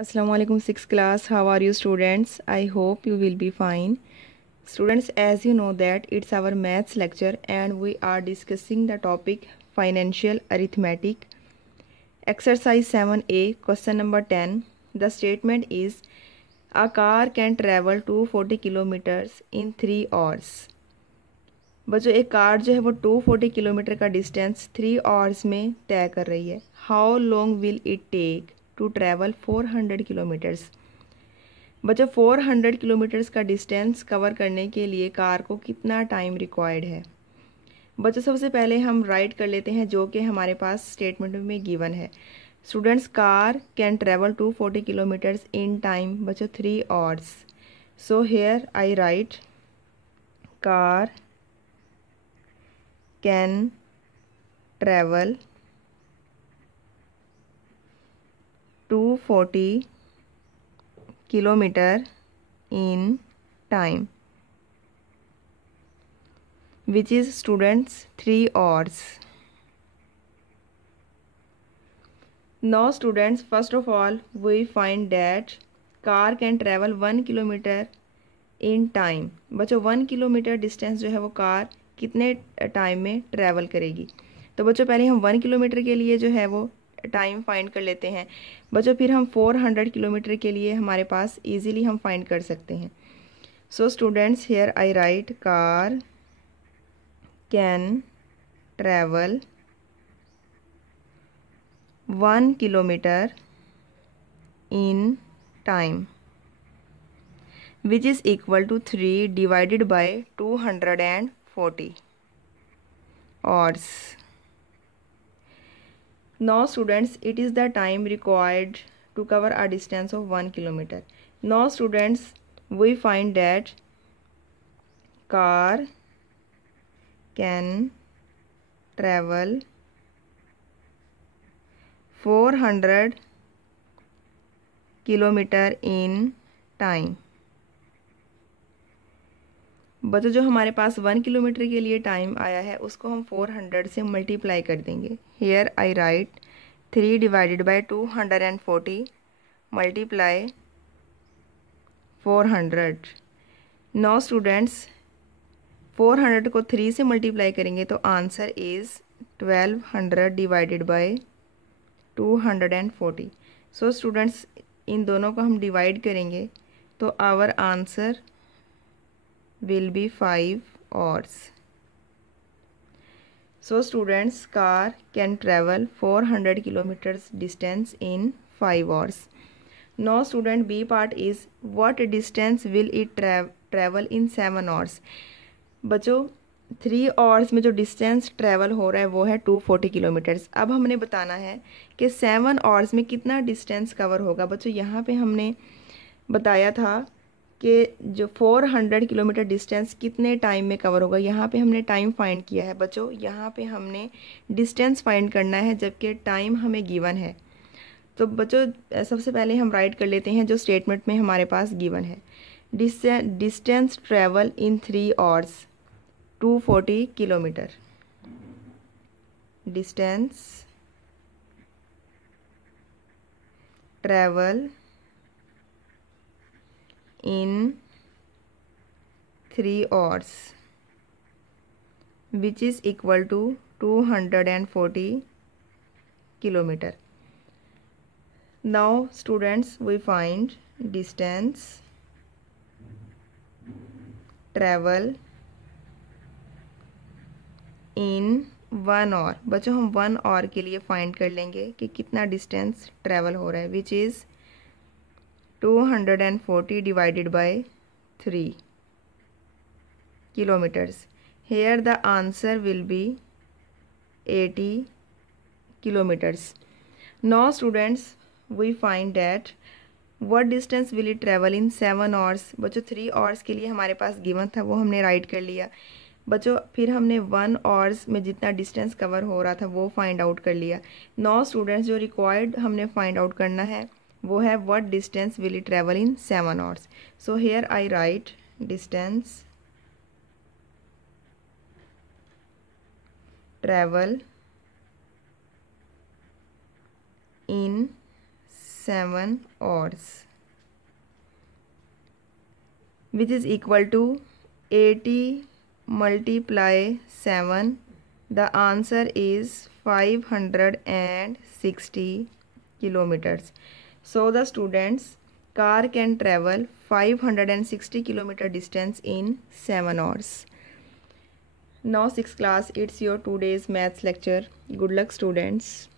Assalamu alaikum sixth class. How are you students? I hope you will be fine. Students, as you know that it's our maths lecture and we are discussing the topic financial arithmetic. Exercise 7a, question number 10. The statement is a car can travel 240 kilometers in 3 hours. बच्चों एक car जो है वो 240 kilometre का distance 3 hours में तय कर रही है. How long will it take to travel 400 kilometres. बच्चों 400 किलोमीटर्स का डिस्टेंस कवर करने के लिए कार को कितना टाइम रिक्वायर्ड है. बच्चों सबसे पहले हम राइट कर लेते हैं जो कि हमारे पास स्टेटमेंट में गिवन है. Students, car can travel 240 kilometres in time बच्चों 3 hours. So here I right car can travel 240 kilometer in time, which is students 3 hours. Now students, first of all we find that car can travel 1 kilometer in time. बच्चों 1 kilometre distance जो है वो car कितने time में travel करेगी. तो बच्चों पहले हम 1 किलोमीटर के लिए जो है वो टाइम फाइंड कर लेते हैं. बच्चों फिर हम 400 किलोमीटर के लिए हमारे पास इजीली हम फाइंड कर सकते हैं. So students, here I right car can travel 1 kilometre in time, which is equal to 3 divided by 240 hours. Now students, it is the time required to cover a distance of 1 kilometer. Now students, we find that car can travel 400 kilometer in time. बच्चों जो हमारे पास 1 kilometre के लिए time आया है उसको हम 400 से मल्टीप्लाई कर देंगे. Here I right 3 divided by 240 multiply 400. Now students 400 को 3 से मल्टीप्लाई करेंगे तो answer is 1200 divided by 240. So students in दोनों को हम डिवाइड करेंगे तो our answer will be 5 hours. So students, car can travel 400 kilometers distance in 5 hours. Now student, B part is what distance will it travel in 7 hours. बच्चों 3 hours में जो distance travel हो रहा है वो है 240 किलोमीटर्स. अब हमने बताना है कि 7 hours में कितना डिस्टेंस कवर होगा. बच्चों यहाँ पे हमने बताया था कि जो 400 किलोमीटर डिस्टेंस कितने टाइम में कवर होगा. यहाँ पे हमने टाइम फाइंड किया है. बच्चों यहाँ पे हमने डिस्टेंस फाइंड करना है जबकि टाइम हमें गिवन है. तो बच्चों सबसे पहले हम राइट कर लेते हैं जो स्टेटमेंट में हमारे पास गिवन है. Distance travel in 3 hours 240 kilometre. Distance travel in 3 hours, which is equal to 240 kilometer. Now students, we find distance travel in 1 hour. बच्चों हम 1 hour के लिए फाइंड कर लेंगे कि कितना डिस्टेंस ट्रैवल हो रहा है, which is 240 divided by 3 kilometers. Here the answer will be 80 kilometers. Now students, we find that what distance will it travel in 7 hours. बच्चों 3 hours के लिए हमारे पास गिवन था वो हमने राइट कर लिया. बच्चों फिर हमने 1 hours में जितना डिस्टेंस कवर हो रहा था वो फाइंड आउट कर लिया. Now students, जो रिक्वायर्ड हमने फाइंड आउट करना है वो है what distance will it travel in 7 hours. So here I write distance travel in 7 hours, which is equal to 80 multiply 7. The answer is 560 kilometers. So the students, car can travel 560 kilometer distance in 7 hours. Now 6th class, it's your today's maths lecture. Good luck students.